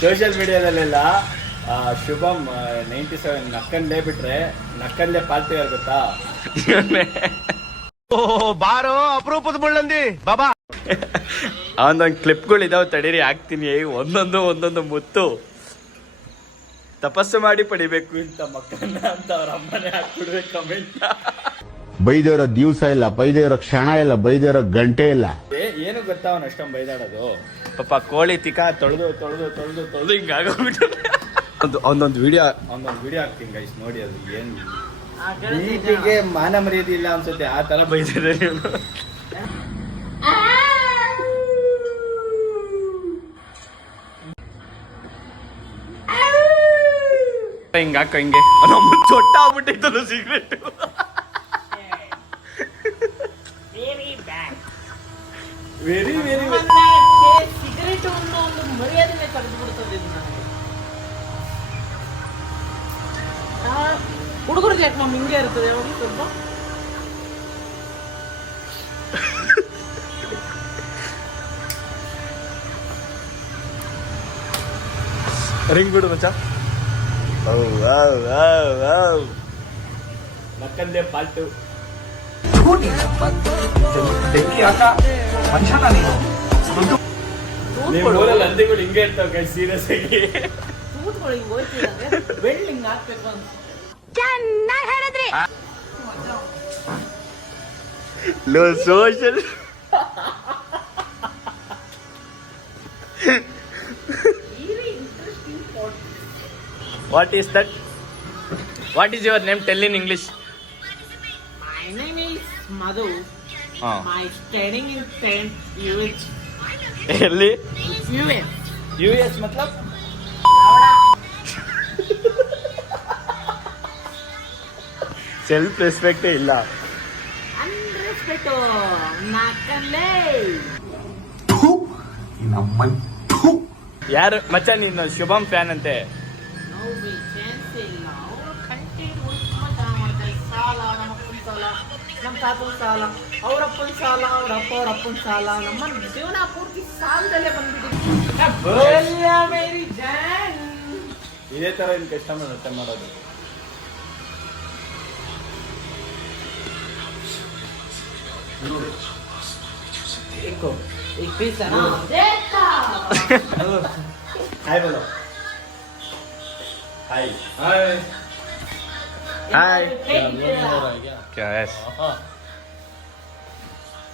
Social ಮೀಡಿಯಾದಲ್ಲೆಲ್ಲ ಶುಭಂ 97 ನಕ್ಕಂದೇ ಬಿಟ್ರೆ ನಕ್ಕಂದೇ party ಗೊತ್ತಾ? ಬಾರೋ ಅಪರೂಪದ ಮುಳ್ಳಂದಿ ಬಾಬಾ. ಅವನೊಂದು ಕ್ಲಿಪ್ಗಳು ಇದಾವೆ, ತಡೀರಿ ಹಾಕ್ತೀನಿ. ಒಂದೊಂದು ಮುತ್ತು ತಪಸ್ಸು ಮಾಡಿ ಪಡಿಬೇಕು ಇಂತ ಮಕ್ಕಳನ್ನ ಅಂತ ಅವ್ರ ಅಮ್ಮನೇ ಹಾಕ್ಬಿಡ್ಬೇಕು ಕಮೆಂಟ್. ಬೈದೇವ್ರ ದಿವಸ ಇಲ್ಲ, ಬೈದೇವ್ರ ಕ್ಷಣ ಇಲ್ಲ, ಬೈದೇವ್ರ ಗಂಟೆ ಇಲ್ಲ. ಏನು ಗೊತ್ತಾ ಅವನು ಅಷ್ಟೊಂದು ಬೈದಾಡೋದು? ಪಾಪ ಕೋಳಿ ತಿಕ್ಕ ತೊಳೆದು ಹಿಂಗಾಗೋಗ್ಬಿಟ್ಟು ಒಂದೊಂದು ವಿಡಿಯೋ ಹಾಕ್ತೀನಿ ಗೈಸ್, ನೋಡಿ. ಅದು ಏನು ನೀಟಿಗೆ ಮಾನ ಮರ್ಯಾದೆ ಇಲ್ಲ ಅನ್ಸುತ್ತೆ, ಆ ತರ ಬೈದಿದೆ ನೀವು. ಹಿಂಗಾಕ ಹಿಂಗೆ ನಮ್ಮ ಚೊಟ್ಟ ಆಗ್ಬಿಟ್ಟಿತ್ತಲ್ಲ ಸಿಗರೇಟ್. ವೆರಿ ಸಿಗರೇಟ್ ಒಂದು ಮರ್ಯಾದೆನೇ ತೆಗೆದುಬಿಡ್ತದೆ ಹುಡುಗರಿಗೆ. ಯಾಕೆ ನಮ್ಮ ಹಿಂಗೆ ಇರ್ತದೆ ಯಾವಾಗ ಸ್ವಲ್ಪ ರಿಂಗ್ ಬಿಡು ಮಚ್ಚ. ನಕ್ಕಂದೇ ಪಾಲ್ಟು. ನೀವು ಊರಲ್ಲಿ ಹಂದಿಗಳು ಹಿಂಗೆ ಇರ್ತಾವ ಸೀರಿಯಸ್ ಆಗಿ. ತೂತ್ಗಳು ಹಿಂಗೆ ಹೋಗ್ತಿದ್ರೆ ಬೆಳ್ಳಿ ಹಿಂಗೆ ಹಾಕ್ಬೇಕು ಅಂತ low social. What is that? What is your name? Tell in English. My name is Madhu. My studying in 10th UH. ಎಲ್ಲಿ? US मतलब? ಸೆಲ್ಫ್ ರೆಸ್ಪೆಕ್ಟ್ ಇಲ್ಲ. ಅನ್ರೆಸ್ಪೆಕ್ಟ್ ನಾಕಲ್ಲೇ. ಯಾರು ಮಚ್ಚ ನೀನು ಶುಭಂ ಫ್ಯಾನ್ ಅಂತೆ? ನಮ್ಮ ತಾತನ ಸಾಲ, ಅವರಪ್ಪನ ಸಾಲ, ಅವರಪ್ಪನ ಸಾಲ, ನಮ್ಮ ಜೀವನ ಪೂರ್ತಿ ಸಾಲದಲ್ಲೇ ಬಂದ್ಬಿಟ್ಟಿದೆ. ಇದೇ ತರ ಇನ್ ಕಸ್ಟಮರ್ ಅರ್ಥ ಮಾಡೋದು. एक पीस है ना, देखा हाय बोलो. हाय हाय हाय. क्या है?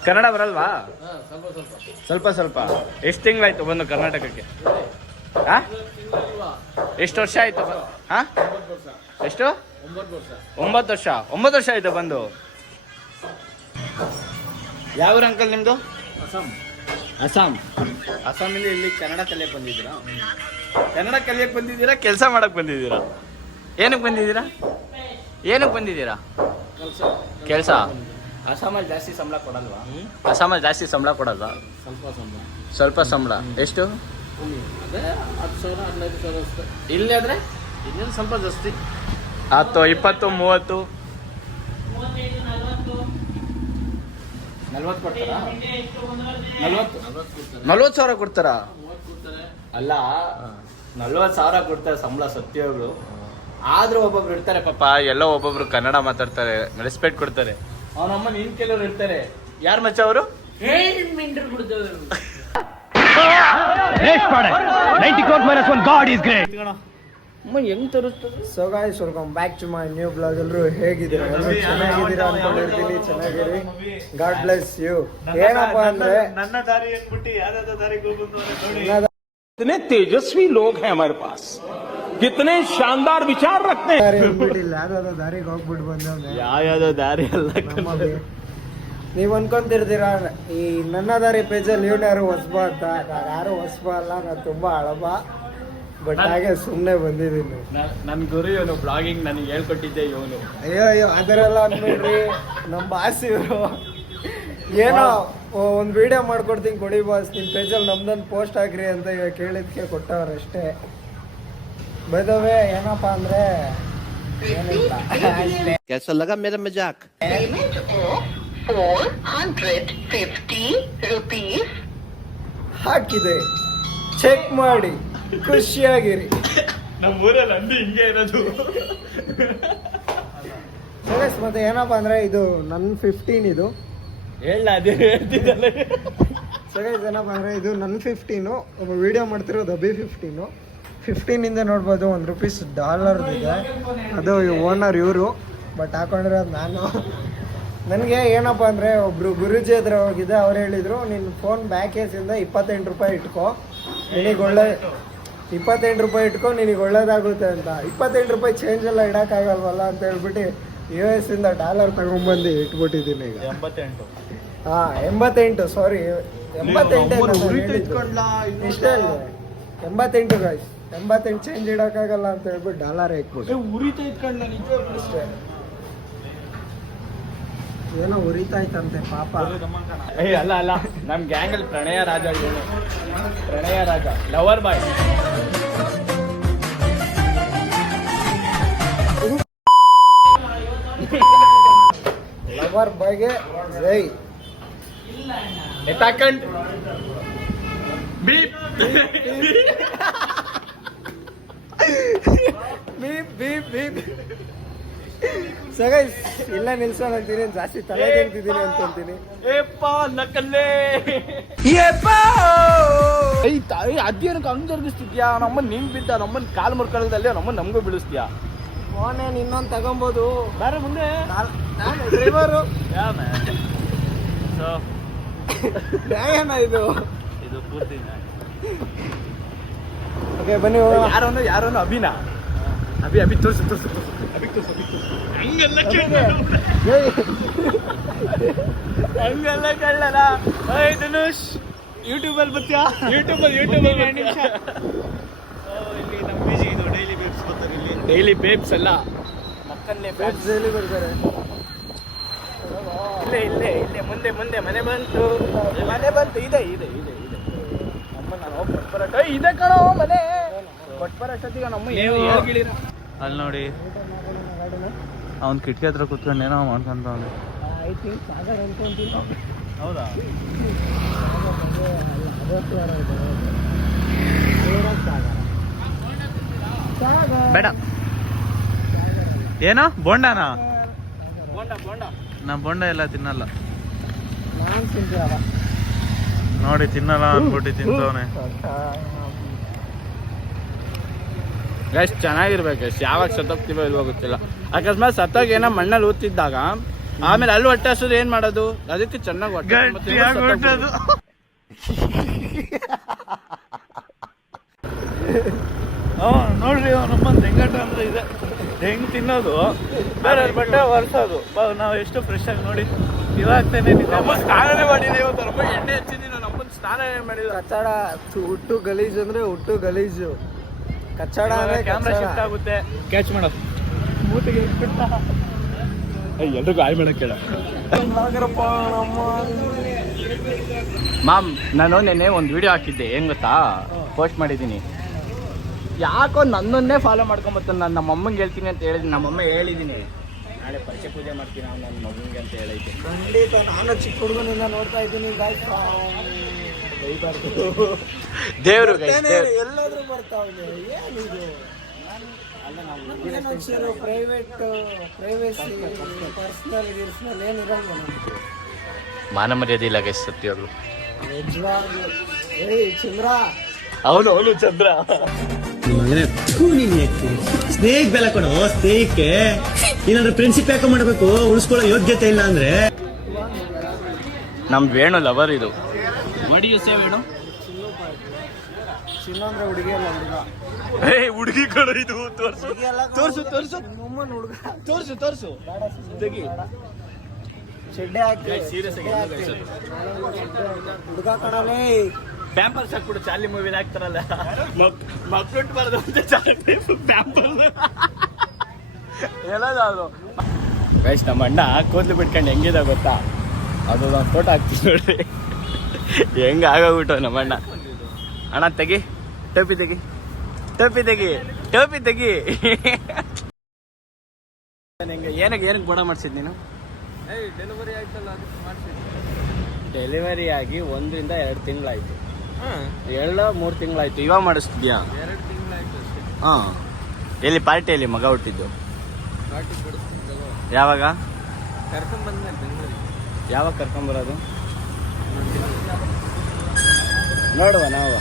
ಕನ್ನಡ ಬರಲ್ವಾ? ಸ್ವಲ್ಪ. ಎಷ್ಟು ತಿಂಗಳಾಯ್ತು ಬಂದು ಕರ್ನಾಟಕಕ್ಕೆ? ಎಷ್ಟು ವರ್ಷ ಆಯ್ತು? ಎಷ್ಟು? 9 ವರ್ಷ ಆಯ್ತು ಬಂದು. ಯಾವ ಊರು ಅಂಕಲ್ ನಿಮ್ದು? ಅಸ್ಸಾಮಿಂದ ಇಲ್ಲಿ ಕನ್ನಡ ಕಲಿಯಕ್ಕೆ ಬಂದಿದ್ದೀರಾ? ಕನ್ನಡ ಕಲಿಯಕ್ಕೆ ಬಂದಿದ್ದೀರಾ, ಕೆಲಸ ಮಾಡಕ್ಕೆ ಬಂದಿದ್ದೀರಾ? ಏನಕ್ಕೆ ಬಂದಿದ್ದೀರಾ? ಕೆಲಸ. ಅಸ್ಸಾಮಲ್ಲಿ ಜಾಸ್ತಿ ಸಂಬಳ ಕೊಡಲ್ವಾ? ಅಸ್ಸಾಮಲ್ಲಿ ಜಾಸ್ತಿ ಸಂಬಳ ಕೊಡಲ್ವಾ? ಸ್ವಲ್ಪ ಸಂಬಳ. ಎಷ್ಟು? ಅದೇ 10,000 15,000 ಅಷ್ಟೇ. ಇಲ್ಲಿ ಆದ್ರೆ ಇನ್ನೇನು ಸ್ವಲ್ಪ ಜಾಸ್ತಿ, 10 20 30 40 ಕೊಡ್ತಾರಾ? 40 ಸಾವಿರ ಕೊಡ್ತಾರಾ? ಅಲ್ಲ 40 ಸಾವಿರ ಕೊಡ್ತಾರೆ ಸಂಬಳ ಸತ್ಯಗಳು. ಆದ್ರೂ ಒಬ್ಬೊಬ್ರು ಇರ್ತಾರೆ ಪಾಪ, ಎಲ್ಲೋ ಒಬ್ಬೊಬ್ರು ಕನ್ನಡ ಮಾತಾಡ್ತಾರೆ, ರೆಸ್ಪೆಕ್ಟ್ ಕೊಡ್ತಾರೆ. ಅವನಮ್ಮ ನಿನ್ ಕೆಲವ್ರು ಇರ್ತಾರೆ. ಯಾರು ಮಚ್ಚ ಅವರು? ಮಿಂಡ್ರು ಬಿಡ್ತೇವೆ. ಹೆಂಗ್ ತೋರಿಸ್ತದೆ? So guys, welcome back to my new blog. ಎಲ್ಲರೂ ಹೇಗಿದ್ದೀರಾ? ಎಲ್ಲರೂ ಚೆನ್ನಾಗಿದ್ದೀರಾ ಅನ್ಕೊಂಡಿರ್ತೀನಿ. ಚೆನ್ನಾಗಿರಿ. God bless you. ಏನಪ್ಪಾ ಅಂದ್ರೆ ನನ್ನ ದಾರಿ ಅಂದ್ಬಿಟ್ಟು ಯಾವ್ದಾದ ದಾರಿಗೆ ಹೋಗ್ಬಂದು ನೋಡಿ. कितने तेजस्वी लोग हैं हमारे पास, कितने शानदार विचार रखते हैं. ದಾರಿ ಹೋಗ್ಬಿಟ್ಟಿಲ್ಲ, ಯಾವ್ದಾದ್ರು ದಾರಿಗೆ ಹೋಗ್ಬಿಟ್ಟು ಬಂದವ್ನೆ. ಯಾವ್ಯಾವ್ದೋ ದಾರಿ ಅಲ್ಲ. ನೀವ್ ಅನ್ಕೊಂತಿರ್ತೀರಾ ಈ ನನ್ನ ದಾರಿ ಪೇಜಲ್ಲಿ ಇವನು ಯಾರು ಹೊಸಬ ಅಂತ. ನಾನು ಯಾರು ಹೊಸಬ ಅಲ್ಲ, ನಾನು ತುಂಬಾ ಹಳಬ. ಬಟ್ ಹಾಗೆ ಸುಮ್ಮನೆ ಬಂದಿದ್ದೀನಿ. ನನ್ ಗುರು ಇವನು, ಬ್ಲಾಗಿಂಗ್ ನನಗೆ ಹೇಳ್ಕೊಟ್ಟಿದ್ದೆ ಇವನು. ಅಯ್ಯೋ ಅದರೆಲ್ಲ ಅನ್ಬೇಡ್ರಿ, ನಮ್ಮ ಬಾಸ್ ಇವರು. ಏನೋ ಒಂದು ವಿಡಿಯೋ ಮಾಡ್ಕೊಡ್ತೀನಿ ಕೊಡಿ ಬಾಸ್, ನಿಮ್ಮ ಪೇಜಲ್ಲಿ ನಮ್ದೊಂದು ಪೋಸ್ಟ್ ಹಾಕ್ರಿ ಅಂತ ಇವಾಗ ಕೇಳಿದ್ಕೆ ಕೊಟ್ಟವ್ರಷ್ಟೇ. ಬೈದವೆ ಏನಪ್ಪಾ ಅಂದ್ರೆ ಏನಿಲ್ಲ. कैसा लगा मेरा मजाक? Payment of 450 rupees. ಹಾಕಿದೆ, ಚೆಕ್ ಮಾಡಿ. ಖುಷಿಯಾಗಿರಿ. ನಮ್ಮ ಊರಲ್ಲಿ ಅಂದು ಹಿಂಗೆ ಇರೋದು. ಸರಿ, ಮತ್ತೆ ಏನಪ್ಪ ಅಂದ್ರೆ ಇದು ನನ್ನ 15 ಇದು ಹೇಳ ಅದೇ ಹೇಳ್ತಿದ್ದಲ್ಲ. ಸರಿ, ಏನಪ್ಪ ಅಂದ್ರೆ ಇದು ನನ್ನ 15 ಒಬ್ಬ ವಿಡಿಯೋ ಮಾಡ್ತಿರೋದು ಅಭಿ 15 ನೋಡ್ಬೋದು. $1 ಇದೆ. ಅದು ಓನರ್ ಇವರು, ಬಟ್ ಹಾಕೊಂಡಿರೋದು ನಾನು. ನನಗೆ ಏನಪ್ಪ ಅಂದರೆ ಒಬ್ಬರು ಗುರೂಜಿ ಹತ್ರ ಹೋಗಿದ್ದೆ. ಅವ್ರು ಹೇಳಿದರು, ನಿನ್ನ ಫೋನ್ ಬ್ಯಾಕ್ ಕೇಸಿಂದ $28 ಇಟ್ಕೋ, ನಿನಗೆ ಒಳ್ಳೆ $28 ಇಟ್ಕೊ, ನಿನಗೆ ಒಳ್ಳೇದಾಗುತ್ತೆ ಅಂತ. $28 ಚೇಂಜ್ ಎಲ್ಲ ಇಡೋಕ್ಕಾಗಲ್ವಲ್ಲ ಅಂತ ಹೇಳ್ಬಿಟ್ಟು US ಇಂದ $1 ತಗೊಂಡ್ಬಂದು ಇಟ್ಬಿಟ್ಟಿದ್ದೀನಿ ಈಗ. 88. ಹಾಂ, 88, ಸಾರಿ 88 ಇಷ್ಟೇ ಇದೆ. 88 ಗಾಯ್ಸ್, 88 ಚೇಂಜ್ ಇಡೋಕ್ಕಾಗಲ್ಲ ಅಂತ ಹೇಳ್ಬಿಟ್ಟು $1 ಇಟ್ಬಿಟ್ಟು ಉರಿತಾ ಇಟ್ಕೊಂಡ ನಿಜ ಅಷ್ಟೇ. ಏನೋ ಉರಿತಾಯ್ತಂತೆ ಪಾಪ. ಅಲ್ಲ ಅಲ್ಲ, ನಮ್ ಗ್ಯಾಂಗ್ ಅಲ್ಲಿ ಪ್ರಣಯ ರಾಜ ಏನು, ಪ್ರಣಯ ರಾಜ ಲವರ್ ಬಾಯ್. ಲವರ್ ಬಾಯ್ಗೆ ಜೈ. ಎತ್ತಾಕಂಡ್ beep beep beep beep. So guys, ಇಲ್ಲ ನಿಲ್ಸೋಣ ಅಂತೀನಿ, ಜಾಸ್ತಿ ತಲೆ ತಿಂತಿದ್ದೀನಿ ಅಂತೀನಿ. ನಕ್ಕಲ್ಲೇ ಅದೇನಕ್ಕೆ ಹಂಗ್ ಜರುಗಿಸ್ತಿದ್ಯಾ? ನಮ್ಮನ್ನ ನೀನ್ ಬಿದ್ದ, ನಮ್ಮನ್ನ ಕಾಲ್ ಮುರ್ಕೊಳ್ಳೋದಲ್ಲೇ ನಮ್ಮನ್ನ ನಮಗೂ ಬೀಳಿಸ್ತೀಯಾ? ಫೋನೇನು ಇನ್ನೊಂದು ತಗೊಬೋದು. ಬೇರೆ ಮುಂದೆ ನಾನು ಡ್ರೈವರು. ನ್ಯಾಯನ ಇದು? ಇದು ಪೂರ್ತಿ ಓಕೆ, ಬನ್ನಿ ಹೋಗೋಣ. ಯಾರೋನು ಅಭಿನಾ, ಅಭಿ ತೋರ್ಸು ಹಂಗೆಲ್ಲ ಹಂಗೆಲ್ಲ ಕಳ್ಳಲ್ಲ. ಧನುಷ್ ಯೂಟ್ಯೂಬಲ್ಲಿ ಬರ್ತೀಯಾ? ಯೂಟ್ಯೂಬಲ್ಲಿ 2 ನಿಮಿಷ. ಇಲ್ಲಿ ನಮ್ಮ ಬಿಜಿ ಇದು ಡೈಲಿ ಬೇಬ್ಸ್ ಬರ್ತಾರೆ. ಇಲ್ಲಿ ಡೈಲಿ ಬೇಬ್ಸ್ ಅಲ್ಲ, ಮಕ್ಕನ್ನೇ ಬೇಬ್ಸ್ ಎಲ್ಲಿ ಬರ್ತಾರೆ? ಇಲ್ಲೇ ಮುಂದೆ ಮನೆ ಬಂತು ಇದೆ ನಮ್ಮ ನಾವು ಕೊಟ್ಬರಟ ಇದೆ ಕಣೋ ಮನೆ. ಕೊಟ್ಬರಷ್ಟೊತ್ತಿಗೆ ನಮ್ಮ ಹೇಳ್ಗಿಳಿರ ಅಲ್ಲಿ ನೋಡಿ, ಅವ್ನು ಕಿಟಕಿ ಹತ್ರ ಕುತ್ಕೊಂಡು ಏನೋ ಮಾಡ್ಕೊಂತ. ಐ ಥಿಂಕ್ ಸಾಗರ್ ಅನ್ಕೊಂತೀನಿ. ಹೌದಾ? ಬೇಡ ಏನೋ ಬೋಂಡಾನ? ಬೋಂಡ ನಾ ಬೋಂಡ ಎಲ್ಲ ತಿನ್ನಲ್ಲ. ನಾನು ತಿಂತೀರಲ್ಲ ನೋಡಿ, ತಿನ್ನಲ್ಲ ಅನ್ಬಿಟ್ಟು ತಿಂತವನೆ. ಎಷ್ಟು ಚೆನ್ನಾಗಿರ್ಬೇಕು, ಎಷ್ಟು ಯಾವಾಗ ಸತ್ತೋಗ್ತೀವೋ ಇಲ್ವೋ ಗೊತ್ತಿಲ್ಲ. ಅಕಸ್ಮಾತ್ ಸತ್ತಾಗ ಏನೋ ಮಣ್ಣಲ್ಲಿ ಊತಿದ್ದಾಗ ಆಮೇಲೆ ಅಲ್ಲಿ ಹೊಟ್ಟೆ ಹಸಿದು ಏನ್ ಮಾಡೋದು? ಅದಕ್ಕೆ ಚೆನ್ನಾಗಿ ಹೊಟ್ಟೆ ನೋಡ್ರಿ, ನಮ್ಮಂತ ಹೆಂಗಾಟ ಅಂದ್ರೆ ಇದೆ. ಹೆಂಗ್ ತಿನ್ನೋದು, ಬೇರೆ ಬಟ್ಟೆ ಒರೆಸೋದು. ನಾವು ಎಷ್ಟು ಫ್ರೆಶ್ ಆಗಿ ನೋಡಿ ಇವಾಗ್ತಾನೆ ಸ್ನಾನ ಮಾಡಿದೀವಿ, ನಮ್ಮ ಎಣ್ಣೆ ಹಚ್ಚಿದೀವಿ, ನಮ್ಮನ್ನ ಸ್ನಾನ ಮಾಡಿದ್ರು. ಕಚ್ಚಡ ಹುಟ್ಟು ಗಲೀಜು ಅಂದ್ರೆ ಹುಟ್ಟು ಗಲೀಜು. ಕಚ್ಚಡ ಅಂದ್ರೆ ಕ್ಯಾಮ್ರಾ ಶಿಫ್ಟ್ ಆಗುತ್ತೆ, ಕ್ಯಾಚ್ ಮಾಡೋದು. ಮೂತಿಗೆ ಎಲ್ರಿಗೂ ಆಯ್ ಮಾಡಕ್ ಕೇಳ. ಮಾಮ್, ನಾನು ನೆನ್ನೆ ಒಂದು ವಿಡಿಯೋ ಹಾಕಿದ್ದೆ, ಏನ್ ಗೊತ್ತಾ? ಪೋಸ್ಟ್ ಮಾಡಿದ್ದೀನಿ. ಯಾಕೋ ನನ್ನನ್ನೇ ಫಾಲೋ ಮಾಡ್ಕೊಂಬರ್ತಾನೆ. ನಾನು ನಮ್ಮಮ್ಮಂಗೆ ಹೇಳ್ತೀನಿ ಅಂತ ಹೇಳಿದ್ದೀನಿ. ನಮ್ಮಮ್ಮ ಹೇಳಿದ್ದೀನಿ, ನಾಳೆ ಪರಿಚಯ ಪೂಜೆ ಮಾಡ್ತೀನಿ ನಾವು ನನ್ನ ಮಗನಿಗೆ ಅಂತ ಹೇಳೈತೆ. ಖಂಡಿತ ನಾನು ಚಿಕ್ಕ ಹುಡುಗನಿಂದ ನೋಡ್ತಾ ಇದ್ದೀನಿ. ದೇವ್ರು ಎಲ್ಲಾದ್ರೂ ಬರ್ತಾವೆ. ಏನಿದು? ಪ್ರೈವೇಟ್ ಪ್ರೈವೇಸಿ ಪರ್ಸನಲ್ ಗಿರ್ಸ್ನಲ್ ಏನಿರಲ್ವ ನಮ್ಗೆ. ಮಾನ ಮರ್ಯಾದೆ ಇಲ್ಲ ಗೈಸ್, ಸತ್ಯವಾಗ್ಲು. ನಿಜವಾಗ್ಲು. ಏಯ್ ಚಂದ್ರ, ಅವನು ಚಂದ್ರ. ಸ್ನೇಹಿಕ್ ಬೆಲೆ ಕೊಡು, ಸ್ನೇಹಿಕ್ಕೆ ಏನಾದ್ರು ಫ್ರೆಂಡ್ಶಿಪ್ ಯಾಕೆ ಮಾಡಬೇಕು? ಉಳಿಸ್ಕೊಳ್ಳೋ ಯೋಗ್ಯತೆ ಇಲ್ಲ ಅಂದ್ರೆ. ನಮ್ ವೇಣು ಲವರ್ ಇದು. ನೋಡಿ ವೇಣು, ಚಿನ್ನ ಅಂದ್ರೆ ಹುಡುಗಿ ಅಲ್ಲ, ಹುಡುಗ. ಹುಡುಗಿ ಕಡೆ ಇದು. ತೋರ್ಸು ನಮ್ಮನ್ನ ಹುಡುಗ. ತೋರ್ಸು ತೆಗಿ. ಚೆಡ್ಡೆ ಹಾಕಿ ಸೀರಿಯಸ್ ಆಗಿ ಹುಡುಗ ಕಣಲೇ. ಪ್ಯಾಂಪರ್ಸ್ ಹಾಕ್ಬಿಡು, ಚಾರ್ಲಿ ಮೂವಿನ ಹಾಕ್ತಾರಲ್ಲ, ಮಕ್ಳು ಬಾರ್ದು ಅಂತ ಚಾರ್ಲಿ ಪ್ಯಾಂಪರ್ಸ್ ಹೇಳೋದು. ಗೈಸ್, ನಮ್ಮ ಅಣ್ಣ ಕೂದಲು ಬಿಟ್ಕೊಂಡು ಹೆಂಗಿದೆ ಗೊತ್ತಾ? ಅದು ನಾನು ಫೋಟೋ ಹಾಕ್ತೀನಿ ನೋಡ್ರಿ, ಹೆಂಗ ಆಗೋಗ್ಬಿಟ್ಟು ನಮ್ಮ ಅಣ್ಣ. ಅಣ್ಣ ತೆಗಿ, ಟೋಪಿ ತೆಗಿ. ಏನಕ್ಕೆ ಬೋಡ ಮಾಡ್ಸಿದ್ ನೀನು? ಡೆಲಿವರಿ ಆಯ್ತಲ್ಲ, ಅದಕ್ಕೆ ಮಾಡ್ಸಿದ್ದೆ. ಡೆಲಿವರಿ ಆಗಿ 1 ರಿಂದ 2 ತಿಂಗಳಾಯ್ತು. 3 ತಿಂಗಳಾಯ್ತು. ಇವಾಗ ಮಾಡಿಸ್ತಿದ್ಯಾ? 2 ತಿಂಗಳಾಯ್ತು ಅಷ್ಟೇ. ಹಾ. ಎಲ್ಲಿ ಪಾರ್ಟಿಯಲ್ಲಿ ಮಗ ಹುಟ್ಟಿದ್ದು? ಪಾರ್ಟಿ ಕೊಡಿಸ್ತಿದ್ದಲ್ಲ. ಯಾವಾಗ? ಕರ್ಕೊಂಡ್ಬಂದ್ಮೇಲೆ ಬೆಂಗಳೂರಿಗೆ. ಯಾವಾಗ ಕರ್ಕೊಂಬರೋದು ನೋಡುವ ನಾವು?